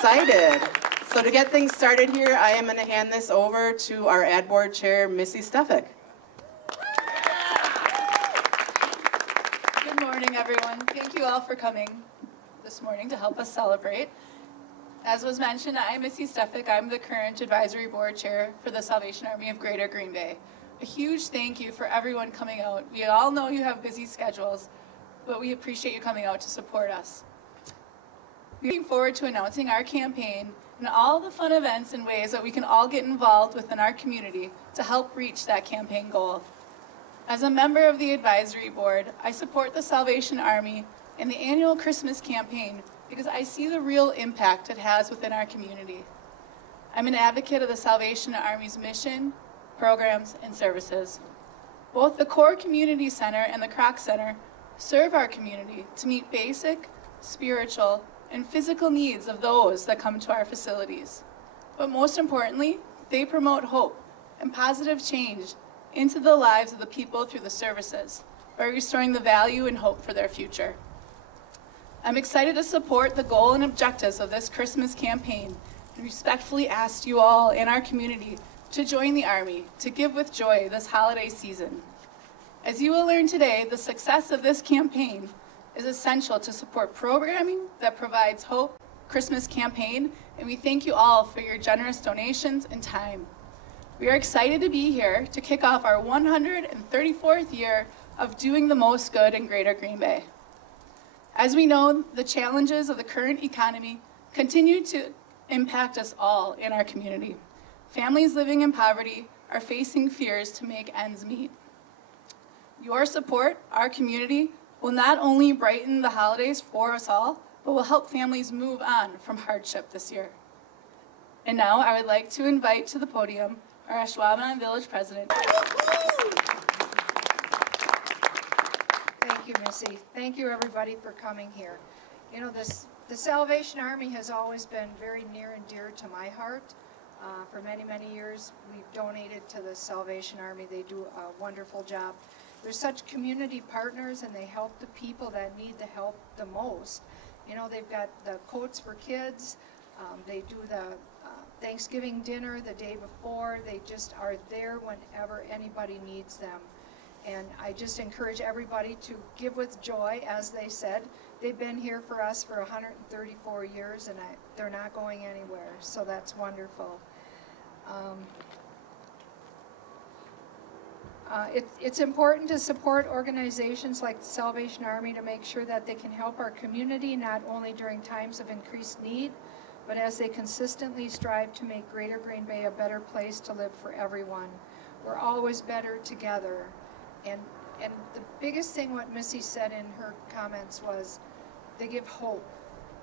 Excited. So to get things started here, I am going to hand this over to our Ad Board Chair, Missy Stefik. Good morning, everyone. Thank you all for coming this morning to help us celebrate. As was mentioned, I am Missy Stefik. I'm the current Advisory Board Chair for the Salvation Army of Greater Green Bay. A huge thank you for everyone coming out. We all know you have busy schedules, but we appreciate you coming out to support us. We're looking forward to announcing our campaign and all the fun events and ways that we can all get involved within our community to help reach that campaign goal. As a member of the Advisory Board, I support the Salvation Army and the annual Christmas campaign because I see the real impact it has within our community. I'm an advocate of the Salvation Army's mission, programs, and services. Both the Core Community Center and the Kroc Center serve our community to meet basic, spiritual, and physical needs of those that come to our facilities. But most importantly, they promote hope and positive change into the lives of the people through the services by restoring the value and hope for their future. I'm excited to support the goal and objectives of this Christmas campaign and respectfully ask you all in our community to join the Army to give with joy this holiday season. As you will learn today, the success of this campaign is essential to support programming that provides hope, Christmas campaign, and we thank you all for your generous donations and time. We are excited to be here to kick off our 134th year of doing the most good in Greater Green Bay. As we know, the challenges of the current economy continue to impact us all in our community. Families living in poverty are facing fears to make ends meet. Your support, our community, will not only brighten the holidays for us all, but will help families move on from hardship this year. And now I would like to invite to the podium our Ashwaubenon Village President. Thank you, Missy. Thank you, everybody, for coming here. You know, the Salvation Army has always been very near and dear to my heart. For many, many years, we've donated to the Salvation Army. They do a wonderful job. They're such community partners, and they help the people that need the help the most. You know, they've got the coats for kids. They do the Thanksgiving dinner the day before. They just are there whenever anybody needs them. And I just encourage everybody to give with joy, as they said. They've been here for us for 134 years, and they're not going anywhere, so that's wonderful. It's important to support organizations like the Salvation Army to make sure that they can help our community not only during times of increased need, but as they consistently strive to make Greater Green Bay a better place to live for everyone. We're always better together. And the biggest thing what Missy said in her comments was they give hope.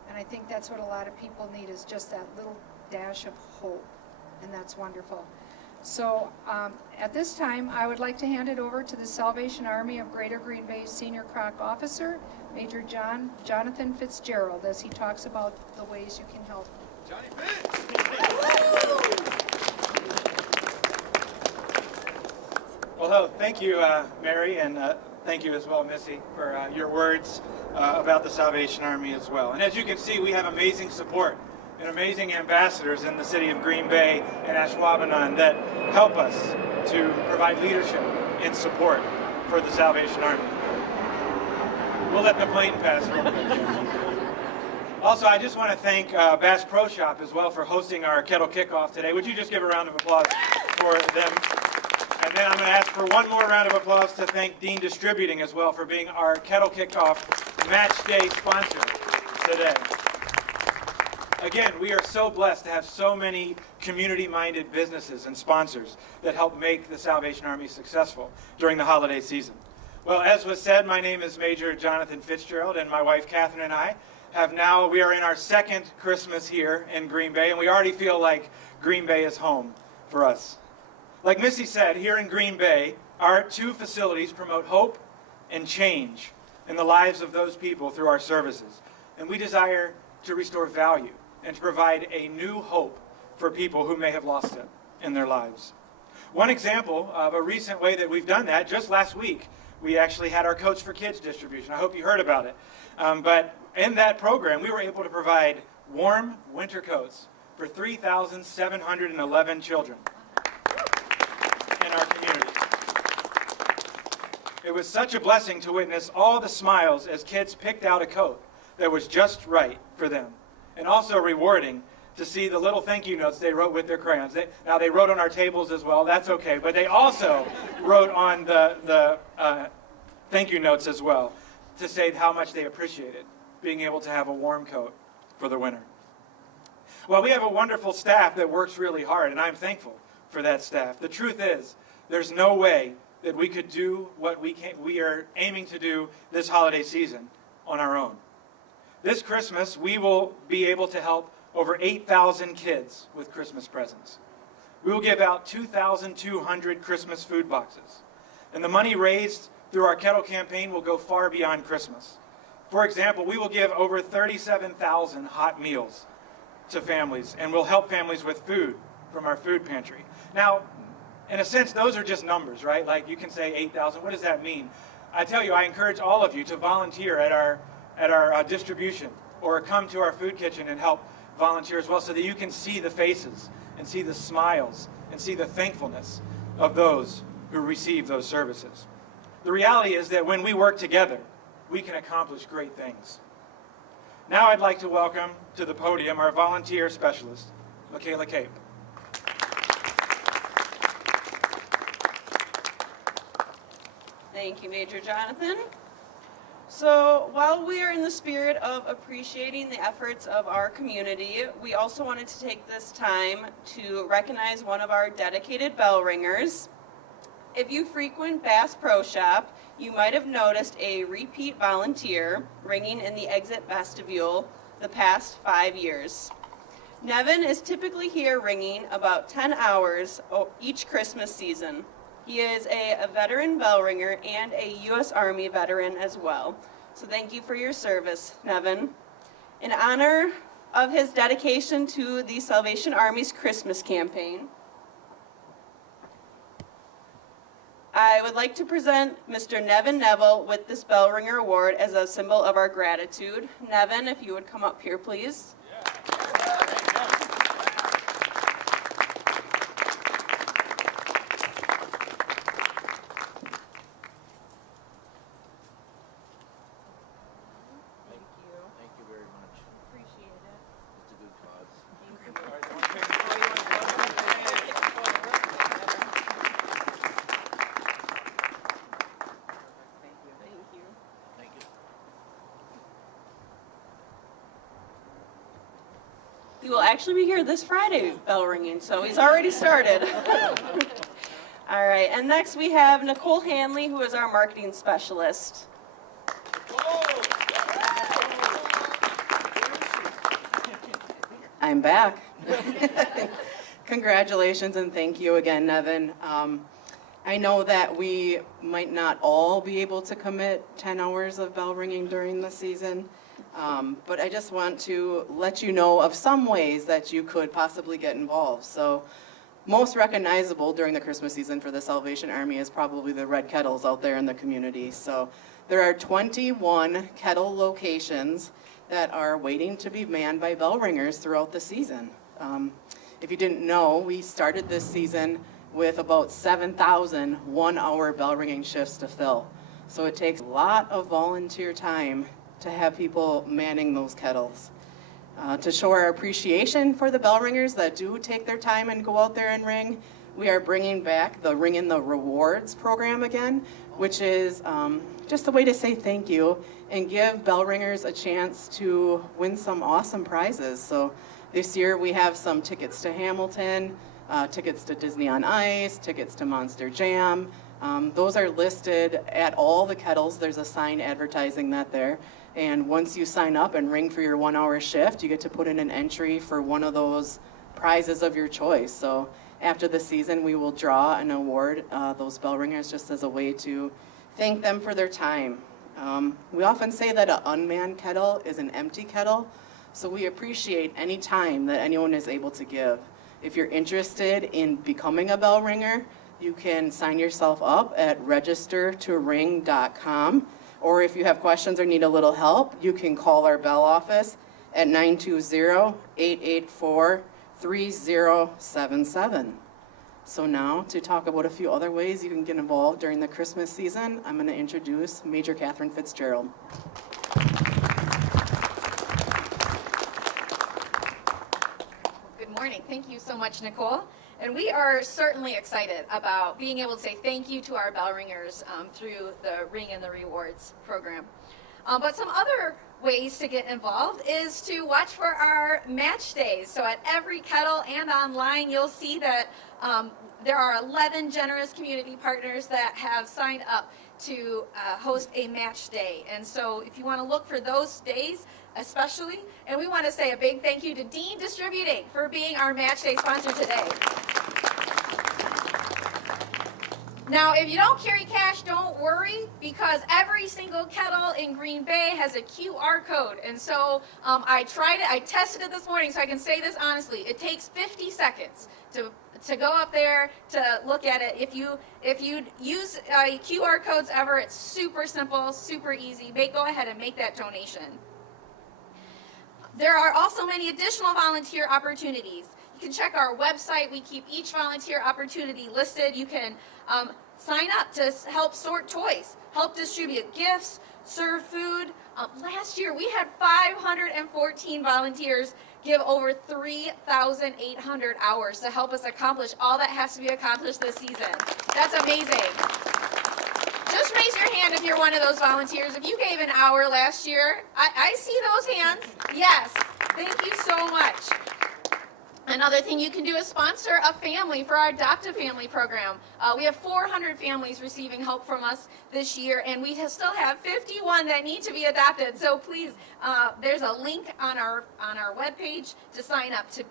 And I think that's what a lot of people need, is just that little dash of hope. And that's wonderful. So at this time, I would like to hand it over to the Salvation Army of Greater Green Bay Senior Kroc Officer, Major Jonathan Fitzgerald, as he talks about the ways you can help. Johnny Fitz! Well, hello. Thank you, Mary, and thank you as well, Missy, for your words about the Salvation Army as well. And as you can see, we have amazing support and amazing ambassadors in the city of Green Bay and Ashwaubenon that help us to provide leadership and support for the Salvation Army. We'll let the plane pass real quick. Also, I just want to thank Bass Pro Shop as well for hosting our kettle kickoff today. Would you just give a round of applause for them? And then I'm going to ask for one more round of applause to thank Dean Distributing as well for being our kettle kickoff match day sponsor today. Again, we are so blessed to have so many community-minded businesses and sponsors that help make the Salvation Army successful during the holiday season. Well, as was said, my name is Major Jonathan Fitzgerald, and my wife Catherine and I we are in our second Christmas here in Green Bay, and we already feel like Green Bay is home for us. Like Missy said, here in Green Bay, our two facilities promote hope and change in the lives of those people through our services. And we desire to restore value and to provide a new hope for people who may have lost it in their lives. One example of a recent way that we've done that, just last week, we actually had our Coats for Kids distribution. I hope you heard about it. But in that program, we were able to provide warm winter coats for 3,711 children in our community. It was such a blessing to witness all the smiles as kids picked out a coat that was just right for them, and also rewarding to see the little thank you notes they wrote with their crayons. Now they wrote on our tables as well, that's okay, but they also wrote on the thank you notes as well to say how much they appreciated being able to have a warm coat for the winter. Well, we have a wonderful staff that works really hard, and I'm thankful for that staff. The truth is, there's no way that we could do what we are aiming to do this holiday season on our own. This Christmas, we will be able to help over 8,000 kids with Christmas presents. We will give out 2,200 Christmas food boxes. And the money raised through our kettle campaign will go far beyond Christmas. For example, we will give over 37,000 hot meals to families, and we'll help families with food from our food pantry. Now, in a sense, those are just numbers, right? Like you can say 8,000, what does that mean? I tell you, I encourage all of you to volunteer at our distribution, or come to our food kitchen and help volunteer as well, so that you can see the faces and see the smiles and see the thankfulness of those who receive those services. The reality is that when we work together, we can accomplish great things. Now I'd like to welcome to the podium our volunteer specialist, Michaela Cape. Thank you, Major Jonathan. So while we are in the spirit of appreciating the efforts of our community, we also wanted to take this time to recognize one of our dedicated bell ringers. If you frequent Bass Pro Shop, you might have noticed a repeat volunteer ringing in the exit vestibule the past 5 years. Nevin is typically here ringing about 10 hours each Christmas season. He is a veteran bell ringer and a U.S. Army veteran as well. So thank you for your service, Nevin. In honor of his dedication to the Salvation Army's Christmas campaign, I would like to present Mr. Nevin Neville with this Bell Ringer Award as a symbol of our gratitude. Nevin, if you would come up here, please. He will actually be here this Friday, bell ringing, so he's already started. All right, and next we have Nicole Hanley, who is our marketing specialist. I'm back. Congratulations and thank you again, Nevin. I know that we might not all be able to commit 10 hours of bell ringing during the season, but I just want to let you know of some ways that you could possibly get involved. So most recognizable during the Christmas season for the Salvation Army is probably the red kettles out there in the community. So there are 21 kettle locations that are waiting to be manned by bell ringers throughout the season. If you didn't know, we started this season with about 7,000 one-hour bell ringing shifts to fill. So it takes a lot of volunteer time to have people manning those kettles. To show our appreciation for the bell ringers that do take their time and go out there and ring, we are bringing back the Ring in the Rewards program again, which is just a way to say thank you and give bell ringers a chance to win some awesome prizes. So this year we have some tickets to Hamilton, tickets to Disney on Ice, tickets to Monster Jam. Those are listed at all the kettles. There's a sign advertising that there. And once you sign up and ring for your 1-hour shift, you get to put in an entry for one of those prizes of your choice. So after the season, we will draw and award those bell ringers just as a way to thank them for their time. We often say that an unmanned kettle is an empty kettle, so we appreciate any time that anyone is able to give. If you're interested in becoming a bell ringer, you can sign yourself up at registertoring.com, or if you have questions or need a little help, you can call our bell office at 920-884-3077. So now, to talk about a few other ways you can get involved during the Christmas season, I'm going to introduce Major Catherine Fitzgerald. Good morning. Thank you so much, Nicole. And we are certainly excited about being able to say thank you to our bell ringers through the Ring and the Rewards program. But some other ways to get involved is to watch for our match days. So at every kettle and online, you'll see that there are 11 generous community partners that have signed up to host a match day. And so if you want to look for those days especially, and we want to say a big thank you to Dean Distributing for being our match day sponsor today. Now, if you don't carry cash, don't worry, because every single kettle in Green Bay has a QR code. And so I tested it this morning, so I can say this honestly. It takes 50 seconds to go up there to look at it. If you use QR codes ever, it's super simple, super easy. Go ahead and make that donation. There are also many additional volunteer opportunities. You can check our website. We keep each volunteer opportunity listed. You can sign up to help sort toys, help distribute gifts, serve food. Last year, we had 514 volunteers give over 3,800 hours to help us accomplish all that has to be accomplished this season. That's amazing. Just raise your hand if you're one of those volunteers. If you gave an hour last year, I see those hands. Yes, thank you so much. Another thing you can do is sponsor a family for our Adopt a Family program. We have 400 families receiving help from us this year, and we still have 51 that need to be adopted. So please, there's a link on our webpage to sign up to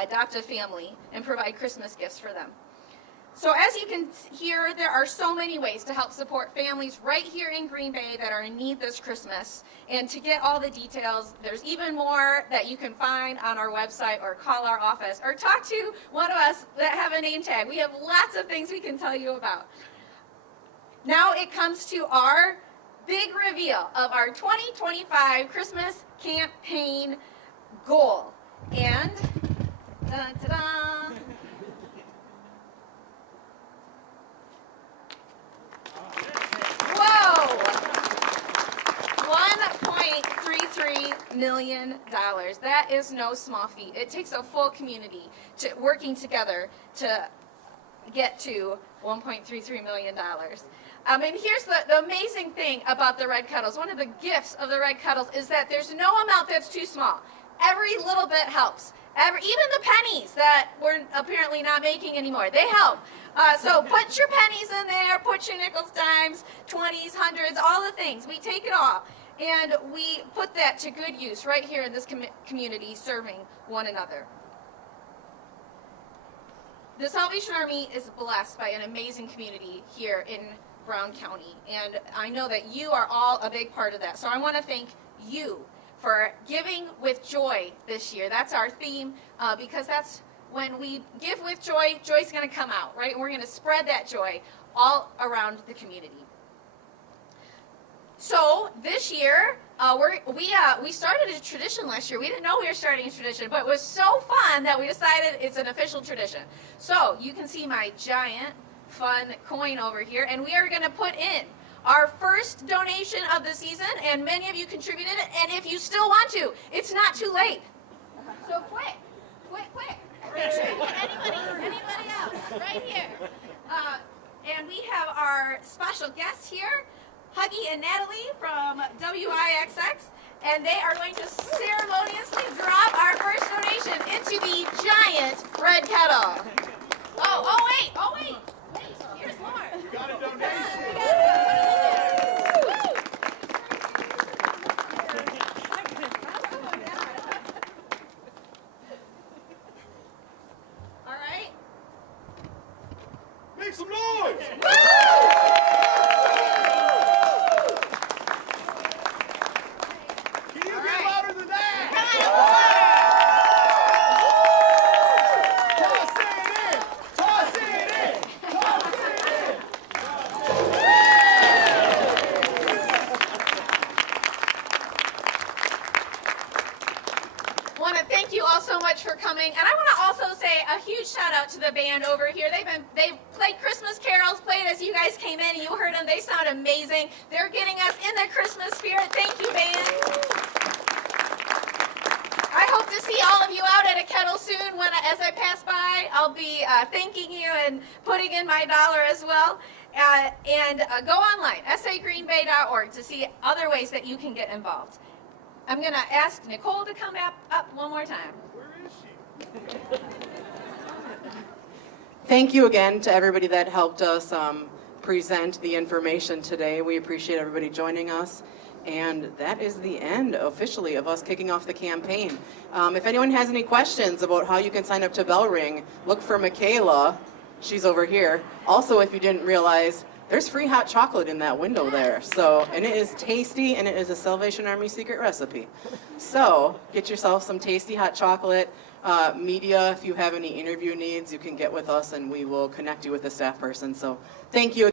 adopt a family and provide Christmas gifts for them. So as you can hear, there are so many ways to help support families right here in Green Bay that are in need this Christmas. And to get all the details, there's even more that you can find on our website or call our office or talk to one of us that have a name tag. We have lots of things we can tell you about. Now it comes to our big reveal of our 2025 Christmas campaign goal. And, ta-da! Whoa! $1.33 million. That is no small feat. It takes a full community working together to get to $1.33 million. And here's the amazing thing about the Red Kettles. One of the gifts of the Red Kettles is that there's no amount that's too small. Every little bit helps. Even the pennies that we're apparently not making anymore, they help. So put your pennies in there, put your nickels, dimes, 20s, hundreds, all the things. We take it all, and we put that to good use right here in this community, serving one another. The Salvation Army is blessed by an amazing community here in Brown County, and I know that you are all a big part of that. So I want to thank you for giving with joy this year. That's our theme, because that's when we give with joy, joy's going to come out, right? And we're going to spread that joy all around the community. So this year, we started a tradition last year. We didn't know we were starting a tradition, but it was so fun that we decided it's an official tradition. So you can see my giant fun coin over here, and we are going to put in our first donation of the season, and many of you contributed, and if you still want to, it's not too late. So quick. Make sure you get anybody else right here. And we have our special guests here, Huggy and Natalie from WIXX, and they are going to ceremoniously drop our first donation into the giant red kettle. Oh wait, here's more. We got a donation. All right. Make some noise! Can you get louder than that? Toss it in! Toss it in! Toss it in! doing. And I want to also say a huge shout out to the band over here. They played Christmas carols, played as you guys came in. You heard them. They sound amazing. They're getting us in the Christmas spirit. Thank you, band. I hope to see all of you out at a kettle soon. As I pass by, I'll be thanking you and putting in my dollar as well. Go online, sagreenbay.org, to see other ways that you can get involved. I'm going to ask Nicole to come up one more time. Where is she? Thank you again to everybody that helped us present the information today. We appreciate everybody joining us. And that is the end, officially, of us kicking off the campaign. If anyone has any questions about how you can sign up to Bell Ring, look for Michaela. She's over here. Also, if you didn't realize, there's free hot chocolate in that window there. And it is tasty, and it is a Salvation Army secret recipe. So get yourself some tasty hot chocolate. Media, if you have any interview needs, you can get with us, and we will connect you with a staff person. So thank you.